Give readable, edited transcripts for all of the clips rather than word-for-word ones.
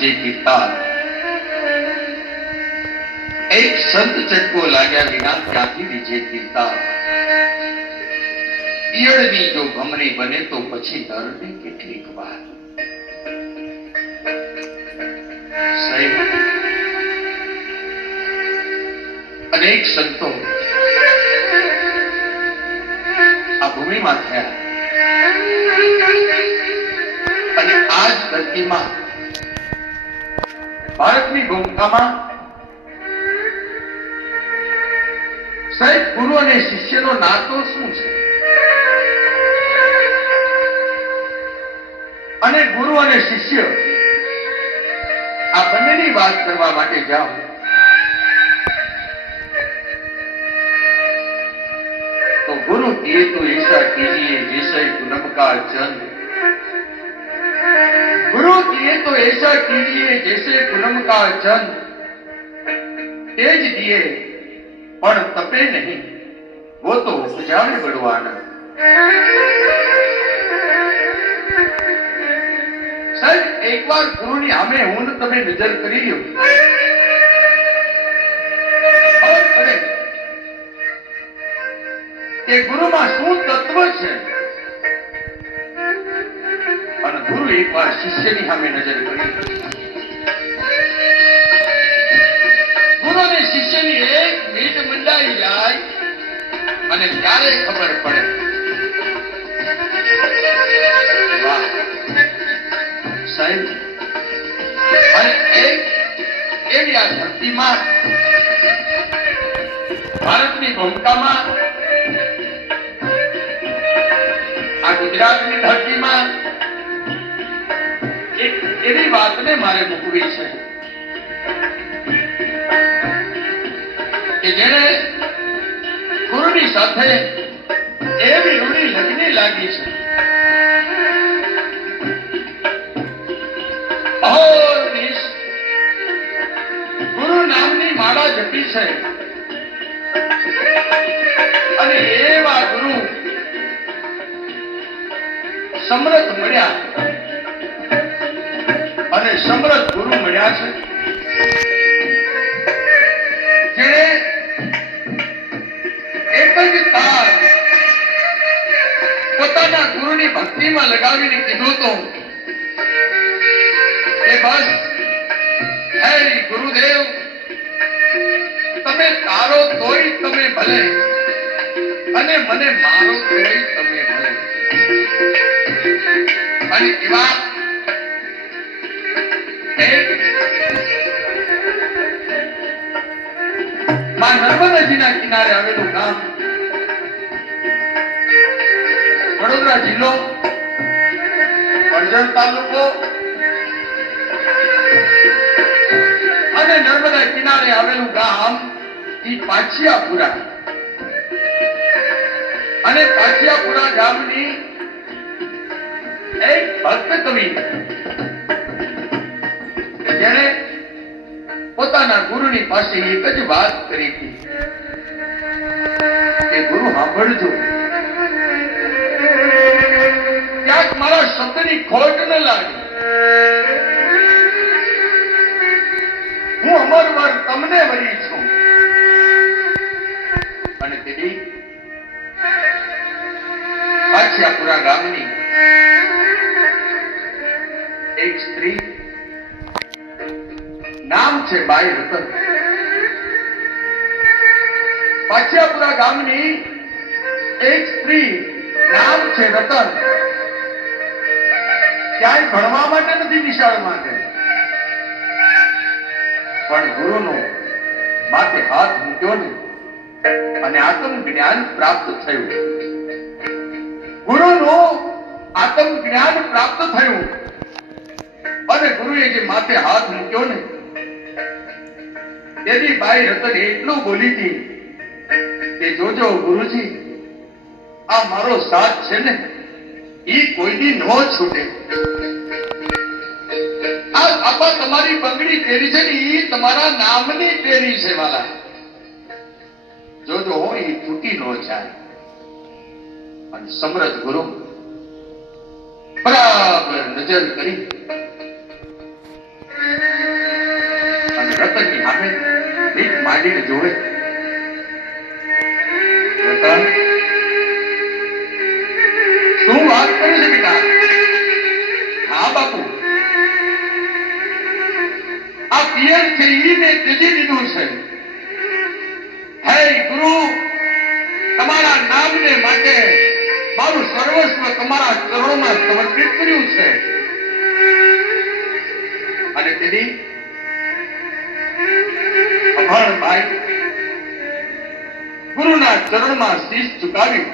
વિજય કીર્તા એક સંત ચટકો લાગ્યા વિના ક્યાંથી વિજય કીર્તા ઈયળની જો ભમરી બને તો પછી નરને કેટલીક વાર અનેક સંતો આ ભૂમિમાં થયા અને આ જ ધરતીમાં ભારતની ભૂમિકામાં સાહેબ ગુરુ અને શિષ્યનો નાતો શું છે અને ગુરુ અને શિષ્ય આ બંનેની વાત કરવા માટે જાઓ तो गुरु किए तो ऐसा कीजिए जैसे पूनम का चंद गुरु किए तो ऐसा कीजिए जैसे पूनम का चंद तेज दिए पर तपे नहीं वो तो उपजावे बड़वाना सर एक बार गुरु ने हमें हूं तमे नजर करी लो કે ગુરુમાં શું તત્વ છે અને ગુરુ એકવાર શિષ્યની સામે નજર કરી ગુરુ અને શિષ્યની એક મીટ મંડાઈ જાય અને ત્યારે ખબર પડે વાહ સાહેબ અને એવી આ ધરતીમાં ભારતની ભૂમિકામાં આ ગુજરાતની ધરતીમાં એક એવી વાતને મારે મૂકવી છે કે જેને ગુરુની સાથે એવી રૂડી લગની લાગી છે અહોનિશ ગુરુ નામની માળા જપી છે અને એવા ગુરુ સમરથ મળ્યા અને સમરથ ગુરુ મળ્યા છે જેણે એક જ તાર પોતાના ગુરુની ભક્તિમાં લગાવીને કીધું તો કે બસ હે ગુરુદેવ તમે તારો તોય તમે ભલે અને મને મારો તોય તમે ભલે અને એવા નર્મદા નદીના કિનારે આવેલું ગામ વડોદરા જિલ્લો કરજણ તાલુકો અને નર્મદા કિનારે આવેલું ગામ ઈ પાછિયાપુરા અને પાછિયાપુરા ગામની એક ભક્ત કવિ જેને પોતાના ગુરુની પાસે એક જ વાત કરી હતી કે ગુરુ સાંભળજો ક્યાંક મારા શબ્દની ખોટ ન લાગે હું અમરવાર તમને વરી છું અને તેથી પાછિયાપુરા ગામની એક સ્ત્રી નામ છે બાઈ રતન પાછિયાપુરા ગામની એક સ્ત્રી નામ છે રતન ક્યાંય ભણવા માટે નથી નિશાળમાં ગઈ પણ ગુરુનો માથે હાથ મૂક્યો ને અને આત્મ જ્ઞાન પ્રાપ્ત થયું ગુરુનું આત્મ જ્ઞાન પ્રાપ્ત થયું અને ગુરુએ જે માથે હાથ મૂક્યો ને તેથી બાઈ રતન એટલું બોલી હતી કે જોજો ગુરુજી આ મારો સાથ છે ને ઈ કોઈની નો છૂટે આ આપા તમારી બંગડી પહેરી છે ને ઈ તમારા નામની પહેરી છે વાલા જોજો ઈ તૂટી નો જાય અને સમરથ ગુરુ બરાબર નજર કરી અને રતનની સામે ભીખ માંડીને જોવે. રતન, શું વાત કરે છે બેટા? હા બાપુ, આ પિયર છે ઈ મેં ત્યજી દીધું છે. હે ગુરુ, તમારા નામને માટે મારું સર્વસ્વ તમારા ચરણોમાં સમર્પિત કર્યું છે. અને તેની અભણભાઈ ગુરુના ચરણમાં શીશ ઝુકાવ્યું.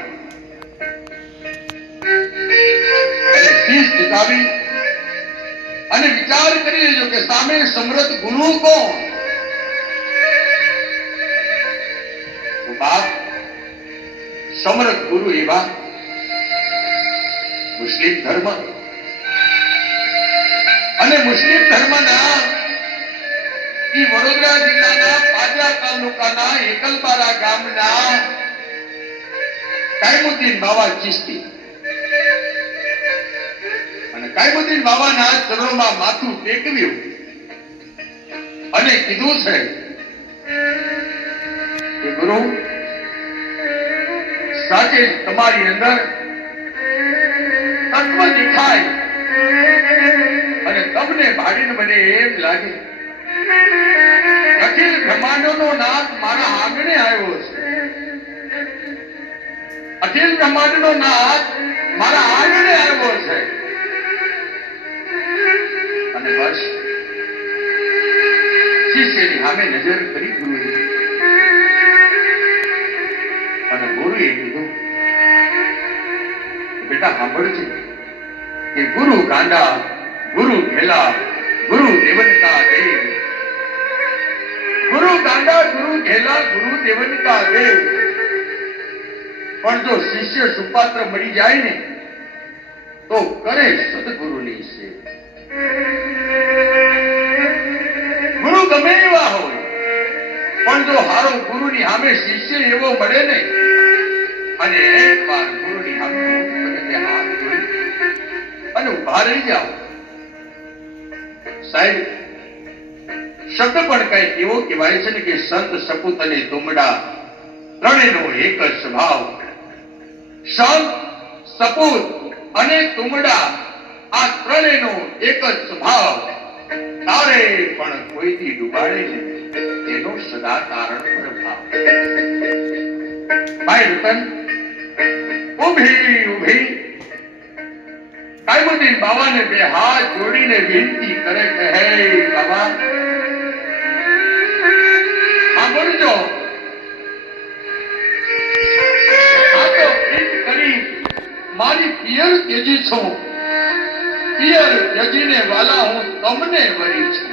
અને શીશ ઝુકાવી અને વિચાર કરી લેજો કે સામે સમર્થ ગુરુ કોણ? તો બાપ, સમર્થ ગુરુ એવા મુસ્લિમ ધર્મ અને મુસ્લિમ ધર્મના ઈ વડોદરા જિલ્લાના પાદરા તાલુકાના એકલબારા ગામના કાયમુદ્દીન બાવા ચિશ્તી. અને કાયમુદ્દીન બાવાના ચરણોમાં માથું ટેકવ્યું અને કીધું છે કે ગુરુ, સાચે તમારી અંદર તત્વ દેખાય અને તમને ભાડીને મને એમ લાગે અખિલ બ્રહ્માંડોનો નાથ મારા આંગણે આવ્યો છે. અખિલ બ્રહ્માંડનો નાથ મારા આંગણે આવ્યો છે. અને બસ શિષ્યની સામે નજર કરી ગુરુએ. અને ગુરુએ કીધું, બેટા સાંભળજે કે ગુરુ ગાંડા, ગુરુ ઘેલા, ગુરુ દેવનકા દેવ. ગુરુ ગાંડા, ગુરુ ઘેલા, ગુરુ દેવનકા દેવ. પણ જો શિષ્ય સુપાત્ર મળી જાય ને તો કરે સદગુરુની સેવા. ગુરુ ગમે એવા હોય પણ જો હારો ગુરુની સામે શિષ્ય એવો મળે ને અને એક વાર ગુરુની સામે હાથ જોડી અને ઉભા રહી જાઓ. સાહેબ, શબ્દ પણ કઈ એવો કહેવાય છે ને કે સંત, સપૂત અને તુમડા ત્રણેયનો એક જ સ્વભાવ. સંત, સપૂત અને તુમડા આ ત્રણેયનો એક જ સ્વભાવ. તારે પણ કોઈથી ડૂબાડે ને એનો સદા તારણ પ્રભાવ. ભાઈ રતન ઉભી ઉભી કાયમુદ્દીન બાવાને બે હાથ જોડીને વિનંતી કરે કે હે બાબા, સાંભળજો, આ તો પ્રીત કરી મારી પિયર ત્યજી છું. પિયર ત્યજીને વાલા હું તમને વરી છું.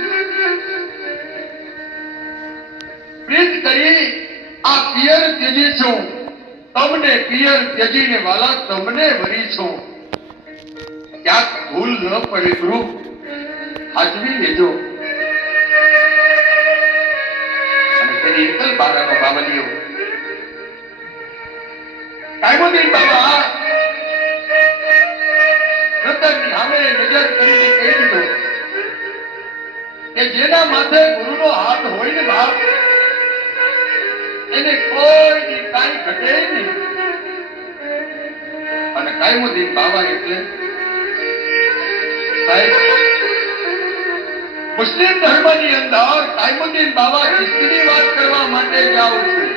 પ્રીત કરી આ પિયર ત્યજી છું. તમને પિયર ત્યજીને વાલા તમને વરી છું. ક્યાંક ભૂલ ન પડે ગુરુ, હાજરી લેજો. અને તેની એકલ બારાનો બાવલીઓ કાયમુદ્દીન બાવા રતનની સામે નજર કરીને કહી દીધું કે જેના માથે ગુરુનો હાથ હોય ને બાપ, એને કોઈ કાંઈ ઘટે નહીં. અને કાયમુદ્દીન બાવા એટલે સાહેબ, મુસ્લિમ ધર્મની અંદર કાયમુદ્દીન બાવા ચિશ્તીની વાત કરવા માટે જાઉં છું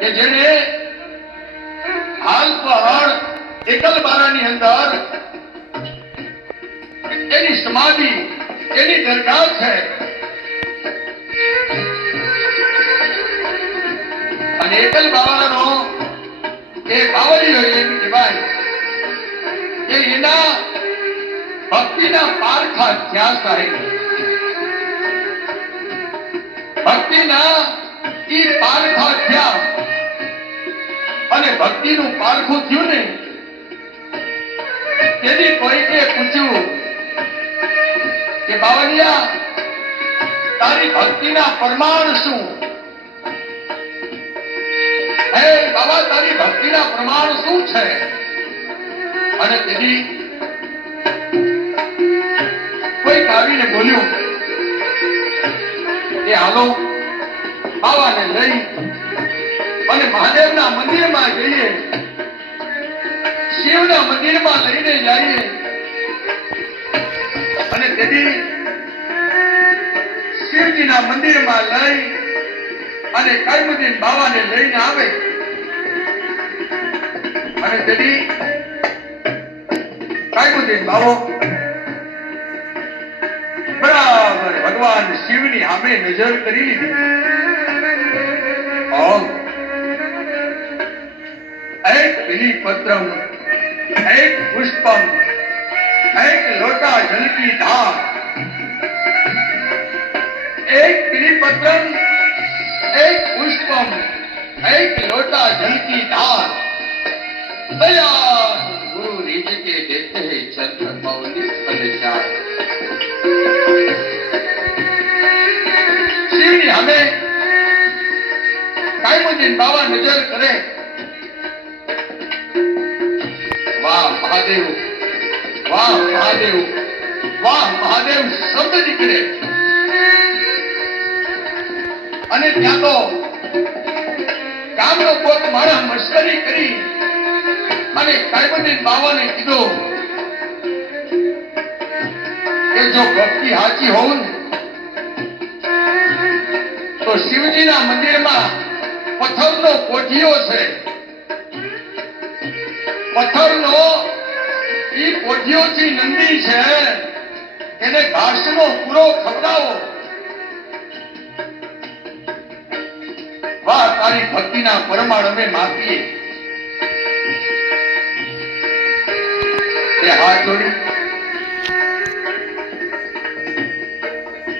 કે જેને હાલ પહાડ એકલબારાની અંદર એની સમાધિ, એની દરગાહ છે. અને એકલબારાનો એ બાવલીઓ એમ કહેવાય કે એના ભક્તિના પારખા થયા સાહેબ. ભક્તિના ઈ પારખા થયા અને ભક્તિનું પારખું થયું ને તેથી કોઈને પૂછ્યું કે બાવલિયા, તારી ભક્તિના પ્રમાણ શું? હે બાબા, તારી ભક્તિના પ્રમાણ શું છે? અને તેથી કરીને બોલ્યું કે હાલો બાવાને લઈ અને મહાદેવના મંદિરમાં જઈએ, શિવના મંદિરમાં લઈને જઈએ. અને તેથી શિવજીના મંદિરમાં લઈ અને કાયમુદ્દીન બાવાને લઈને આવે. અને તેથી કાયમુદ્દીન બાવો બરાબર ભગવાન શિવની સામે નજર કરી લીધી. એક બિલીપત્રમ, એક પુષ્પમ, એક લોટા જલકી ધાર. એક બિલીપત્રમ, એક પુષ્પમ, એક लोटा जल की धार, दया गुरु रीझ के देते हैं चंद्र मौली पलचार. શિવની હમે કાયમુદ્દીન બાવા નજર કરે. વાહ મહાદેવ, વાહ મહાદેવ, વાહ મહાદેવ શબ્દ નીકળે. અને ત્યાં તો ગામનો કોક માણસ મસ્કરી કરી અને કાયમુદ્દીન બાવાને કીધું કે જો ભક્તિ સાચી હોવું ને તો શિવજીના મંદિરમાં પથ્થરનો કોઠીઓ છે. પથ્થરનો ઈ કોઠીઓથી નંદી છે, એને ઘાસનો પૂરો ખવડાવો. વાહ તારી ભક્તિના પરમાણ અમે માપીએ. એ હાથ જોડી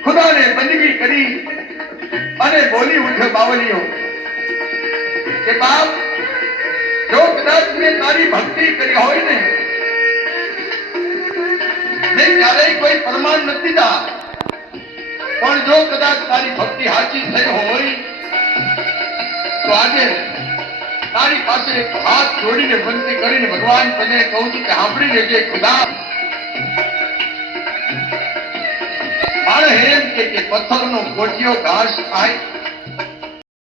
ખુદાને બંદગી કરી અને બોલી ઉઠ્યો બાવલીઓ કે બાપ, જો કદાચ મેં તારી ભક્તિ કરી હોય ને, મેં ક્યારેય કોઈ પ્રમાણ નથી દીધા, પણ જો કદાચ તારી ભક્તિ સાચી થઈ હોય તો આજે તારી પાસે હાથ જોડીને વિનંતી કરીને ભગવાન તને કહું છું કે સાંભળી લેજે ખુદા. માણસ એમ કે પથ્થરનો કોઠીઓ ઘાસ ખાય